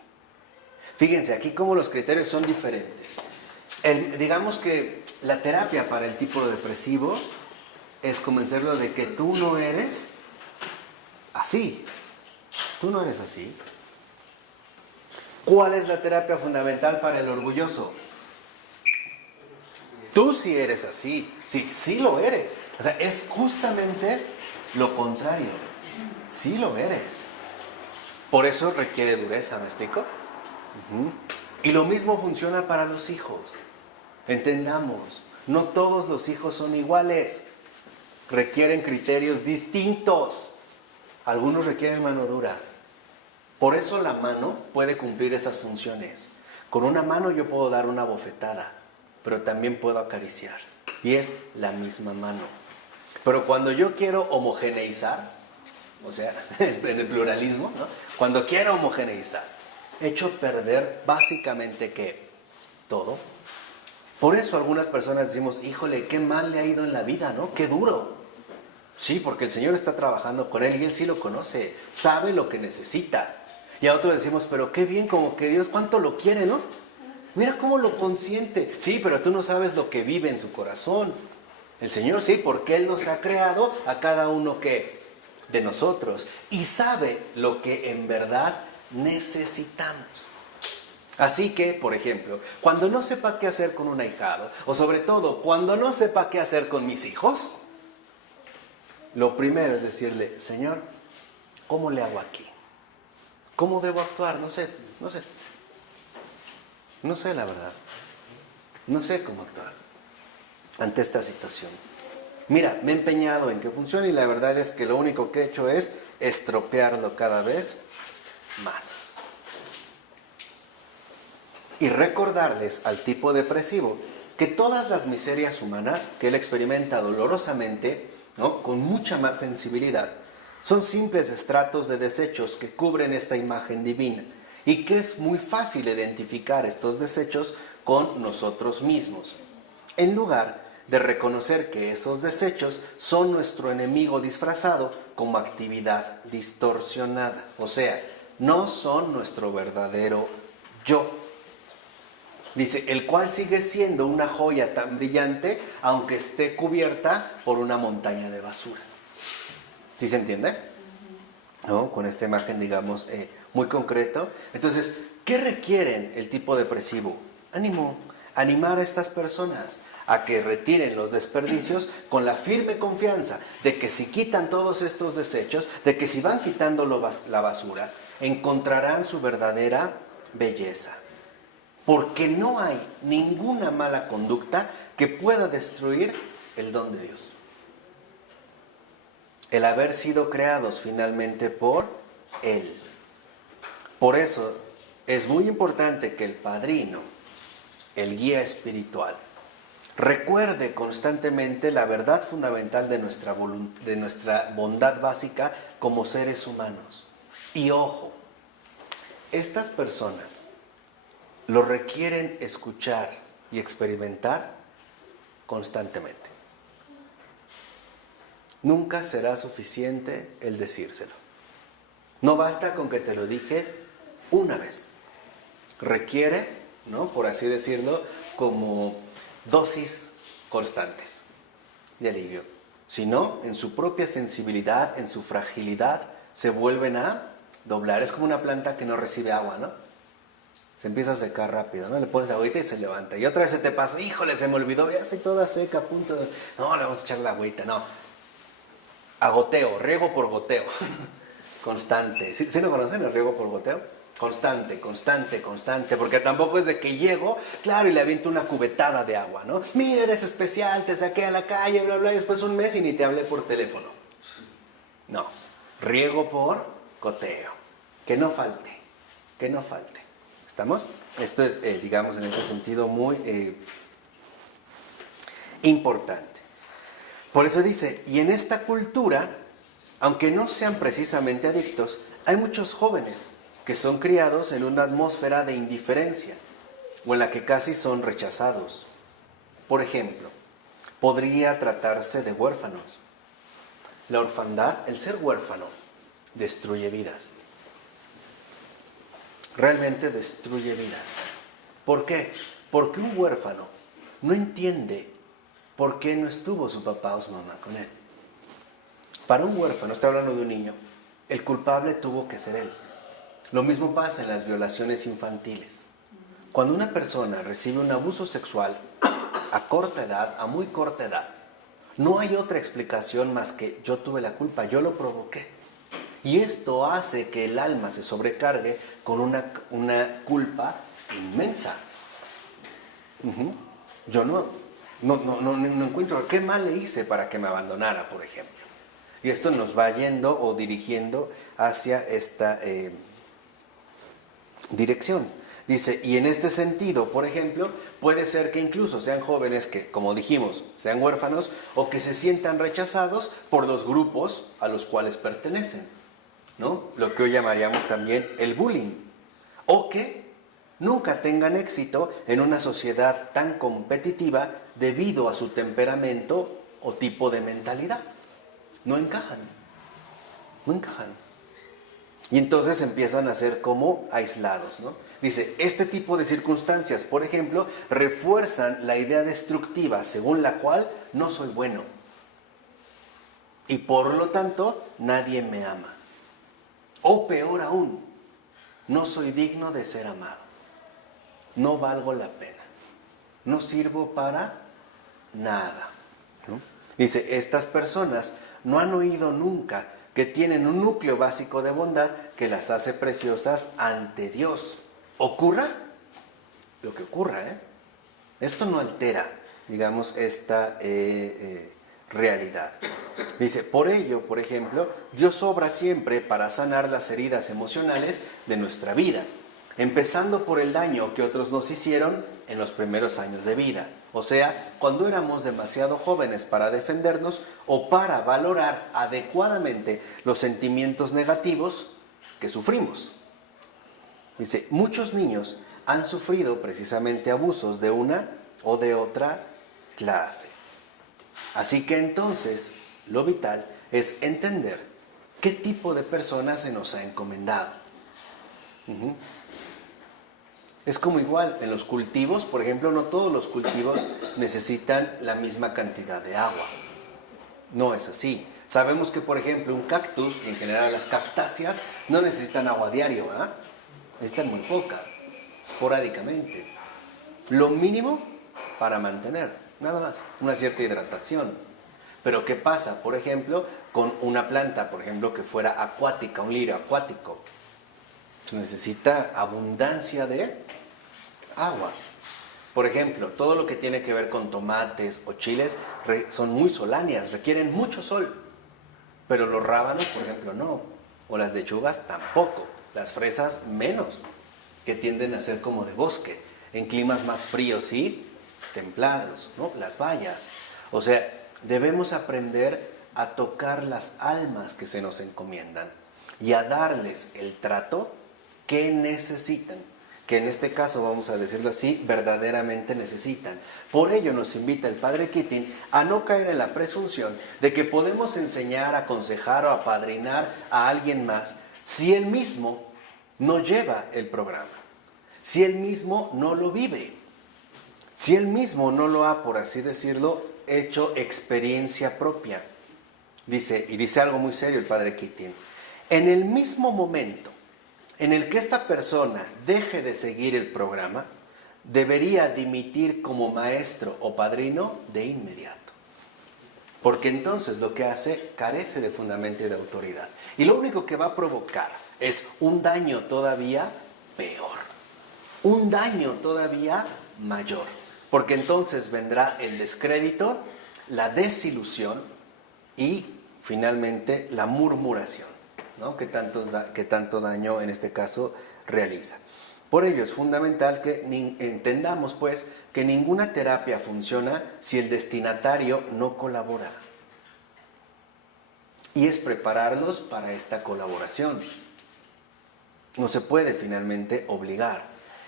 Fíjense aquí cómo los criterios son diferentes. Digamos que la terapia para el tipo depresivo es convencerlo de que tú no eres así. Tú no eres así. ¿Cuál es la terapia fundamental para el orgulloso? Tú sí eres así. Sí lo eres. O sea, es justamente lo contrario. Sí lo eres. Por eso requiere dureza, ¿me explico? Y lo mismo funciona para los hijos. Entendamos, no todos los hijos son iguales. Requieren criterios distintos. Algunos requieren mano dura. Por eso la mano puede cumplir esas funciones. Con una mano yo puedo dar una bofetada, pero también puedo acariciar. Y es la misma mano. Pero cuando yo quiero homogeneizar, o sea, en el pluralismo, ¿no?, cuando quiero homogeneizar, echo a perder básicamente ¿qué? Todo. Por eso algunas personas decimos, híjole, qué mal le ha ido en la vida, ¿no? Qué duro. Sí, porque el Señor está trabajando con él y él sí lo conoce, sabe lo que necesita. Y a otros decimos, pero qué bien, como que Dios cuánto lo quiere, ¿no? Mira cómo lo consiente. Sí, pero tú no sabes lo que vive en su corazón. El Señor sí, porque Él nos ha creado a cada uno que de nosotros y sabe lo que en verdad necesitamos. Así que, por ejemplo, cuando no sepa qué hacer con un ahijado, o sobre todo cuando no sepa qué hacer con mis hijos, lo primero es decirle, Señor, ¿cómo le hago aquí? ¿Cómo debo actuar? No sé la verdad. No sé cómo actuar ante esta situación. Mira, me he empeñado en que funcione y la verdad es que lo único que he hecho es estropearlo cada vez más. Y recordarles al tipo depresivo que todas las miserias humanas que él experimenta dolorosamente, ¿no?, con mucha más sensibilidad, son simples estratos de desechos que cubren esta imagen divina y que es muy fácil identificar estos desechos con nosotros mismos, en lugar de reconocer que esos desechos son nuestro enemigo disfrazado como actividad distorsionada, o sea, no son nuestro verdadero yo. Dice, el cual sigue siendo una joya tan brillante, aunque esté cubierta por una montaña de basura. ¿Sí se entiende? ¿No? Con esta imagen, digamos, muy concreto. Entonces, ¿qué requieren el tipo depresivo? Ánimo, animar a estas personas a que retiren los desperdicios con la firme confianza de que si quitan todos estos desechos, de que si van quitando la basura, encontrarán su verdadera belleza. Porque no hay ninguna mala conducta que pueda destruir el don de Dios. El haber sido creados finalmente por Él. Por eso es muy importante que el padrino, el guía espiritual, recuerde constantemente la verdad fundamental de nuestra bondad básica como seres humanos. Y ojo, estas personas lo requieren escuchar y experimentar constantemente. Nunca será suficiente el decírselo. No basta con que te lo dije una vez. Requiere, ¿no?, por así decirlo, como dosis constantes de alivio. Si no, en su propia sensibilidad, en su fragilidad, se vuelven a doblar. Es como una planta que no recibe agua, ¿no? Se empieza a secar rápido, ¿no? Le pones agüita y se levanta. Y otra vez se te pasa, híjole, se me olvidó, ya estoy toda seca, a punto de... No, le vamos a echar la agüita, no. A goteo, riego por goteo. Constante. ¿Sí lo conocen, el riego por goteo? Constante, porque tampoco es de que llego, claro, y le aviento una cubetada de agua, ¿no? Mira, eres especial, te saqué a la calle, bla, bla, y después un mes y ni te hablé por teléfono. No, riego por goteo. Que no falte. ¿Estamos? Esto es, digamos, en ese sentido muy importante. Por eso dice, y en esta cultura, aunque no sean precisamente adictos, hay muchos jóvenes que son criados en una atmósfera de indiferencia o en la que casi son rechazados. Por ejemplo, podría tratarse de huérfanos. La orfandad, el ser huérfano, destruye vidas. Realmente destruye vidas. ¿Por qué? Porque un huérfano no entiende por qué no estuvo su papá o su mamá con él. Para un huérfano, estoy hablando de un niño, el culpable tuvo que ser él. Lo mismo pasa en las violaciones infantiles. Cuando una persona recibe un abuso sexual a corta edad, a muy corta edad, no hay otra explicación más que yo tuve la culpa, yo lo provoqué. Y esto hace que el alma se sobrecargue con una culpa inmensa. Yo no encuentro qué mal le hice para que me abandonara, por ejemplo. Y esto nos va yendo o dirigiendo hacia esta dirección. Dice, y en este sentido, por ejemplo, puede ser que incluso sean jóvenes que, como dijimos, sean huérfanos o que se sientan rechazados por los grupos a los cuales pertenecen, ¿no? Lo que hoy llamaríamos también el bullying. O que nunca tengan éxito en una sociedad tan competitiva debido a su temperamento o tipo de mentalidad. No encajan. Y entonces empiezan a ser como aislados, ¿no? Dice, este tipo de circunstancias, por ejemplo, refuerzan la idea destructiva según la cual no soy bueno. Y por lo tanto, nadie me ama. O peor aún, no soy digno de ser amado. No valgo la pena. No sirvo para nada, ¿no? Dice, estas personas no han oído nunca que tienen un núcleo básico de bondad que las hace preciosas ante Dios. Ocurra lo que ocurra, esto no altera, digamos, esta realidad. Dice, por ello, por ejemplo, Dios obra siempre para sanar las heridas emocionales de nuestra vida, empezando por el daño que otros nos hicieron en los primeros años de vida, o sea, cuando éramos demasiado jóvenes para defendernos o para valorar adecuadamente los sentimientos negativos que sufrimos. Dice, muchos niños han sufrido precisamente abusos de una o de otra clase. Así que entonces, lo vital es entender qué tipo de persona se nos ha encomendado. Es como igual en los cultivos, por ejemplo, no todos los cultivos necesitan la misma cantidad de agua. No es así. Sabemos que, por ejemplo, un cactus, en general las cactáceas, no necesitan agua diario, necesitan muy poca, esporádicamente. Lo mínimo para mantener, nada más, una cierta hidratación. Pero ¿qué pasa, por ejemplo, con una planta, por ejemplo, que fuera acuática, un lirio acuático? Pues necesita abundancia de agua. Por ejemplo, todo lo que tiene que ver con tomates o chiles son muy soláneas, requieren mucho sol. Pero los rábanos, por ejemplo, no. O las lechugas tampoco. Las fresas menos, que tienden a ser como de bosque, en climas más fríos y templados, ¿no? Las bayas. O sea, debemos aprender a tocar las almas que se nos encomiendan y a darles el trato que necesitan, que en este caso, vamos a decirlo así, verdaderamente necesitan. Por ello nos invita el Padre Keating a no caer en la presunción de que podemos enseñar, aconsejar o apadrinar a alguien más si él mismo no lleva el programa, si él mismo no lo vive, si él mismo no lo ha, por así decirlo, hecho experiencia propia. Dice, y dice algo muy serio el Padre Keating, en el mismo momento en el que esta persona deje de seguir el programa, debería dimitir como maestro o padrino de inmediato. Porque entonces lo que hace carece de fundamento y de autoridad. Y lo único que va a provocar es un daño todavía peor. Un daño todavía mayor. Porque entonces vendrá el descrédito, la desilusión y finalmente la murmuración, ¿no? que tanto daño en este caso realiza. Por ello es fundamental que entendamos pues que ninguna terapia funciona si el destinatario no colabora. Y es prepararlos para esta colaboración. No se puede finalmente obligar.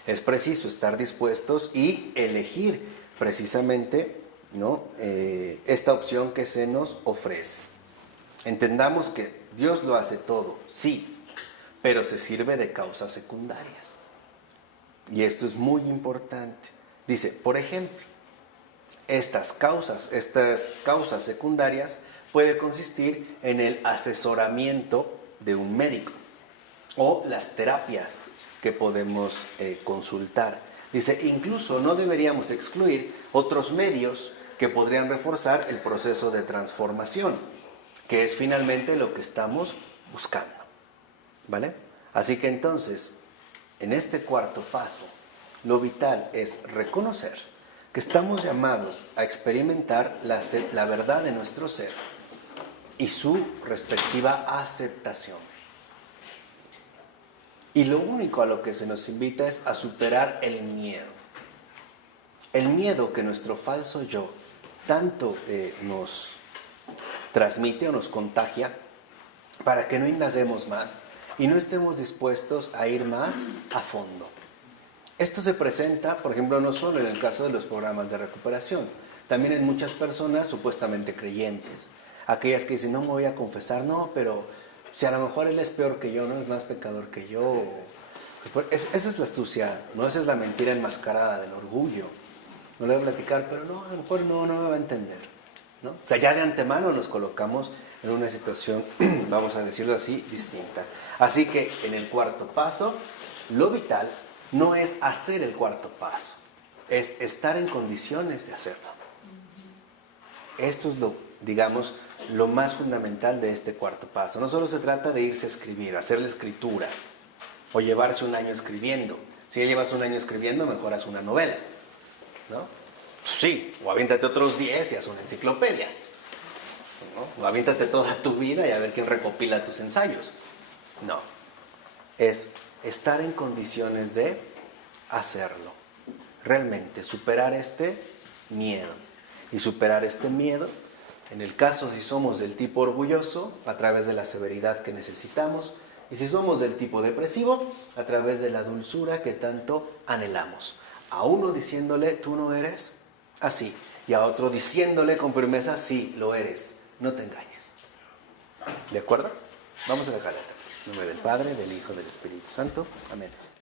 Es preciso estar dispuestos y elegir precisamente, ¿no? Esta opción que se nos ofrece. Entendamos que Dios lo hace todo, sí, pero se sirve de causas secundarias. Y esto es muy importante. Dice, por ejemplo, estas causas secundarias puede consistir en el asesoramiento de un médico o las terapias que podemos consultar. Dice, incluso no deberíamos excluir otros medios que podrían reforzar el proceso de transformación, que es finalmente lo que estamos buscando, ¿vale? Así que entonces, en este cuarto paso, lo vital es reconocer que estamos llamados a experimentar la verdad de nuestro ser y su respectiva aceptación. Y lo único a lo que se nos invita es a superar el miedo. El miedo que nuestro falso yo tanto nos transmite o nos contagia para que no indaguemos más y no estemos dispuestos a ir más a fondo. Esto se presenta, por ejemplo, no solo en el caso de los programas de recuperación, también en muchas personas supuestamente creyentes. Aquellas que dicen, no me voy a confesar, no, pero si a lo mejor él es peor que yo, no es más pecador que yo. Esa es la astucia, no, esa es la mentira enmascarada del orgullo. No le voy a platicar, pero no, a lo mejor no me va a entender, ¿no? O sea, ya de antemano nos colocamos en una situación, vamos a decirlo así, distinta. Así que en el cuarto paso, lo vital no es hacer el cuarto paso, es estar en condiciones de hacerlo. Esto es digamos, lo más fundamental de este cuarto paso. No solo se trata de irse a escribir, hacer la escritura, o llevarse un año escribiendo. Si ya llevas un año escribiendo, mejor haz una novela, ¿no? Sí, o aviéntate otros 10 y haz una enciclopedia, ¿no? O aviéntate toda tu vida y a ver quién recopila tus ensayos. No, es estar en condiciones de hacerlo. Realmente, superar este miedo. Y superar este miedo, en el caso si somos del tipo orgulloso, a través de la severidad que necesitamos, y si somos del tipo depresivo, a través de la dulzura que tanto anhelamos. A uno diciéndole, tú no eres así, y a otro diciéndole con firmeza, sí, lo eres, no te engañes. ¿De acuerdo? Vamos a dejar esto. En nombre del Padre, del Hijo, del Espíritu Santo. Amén.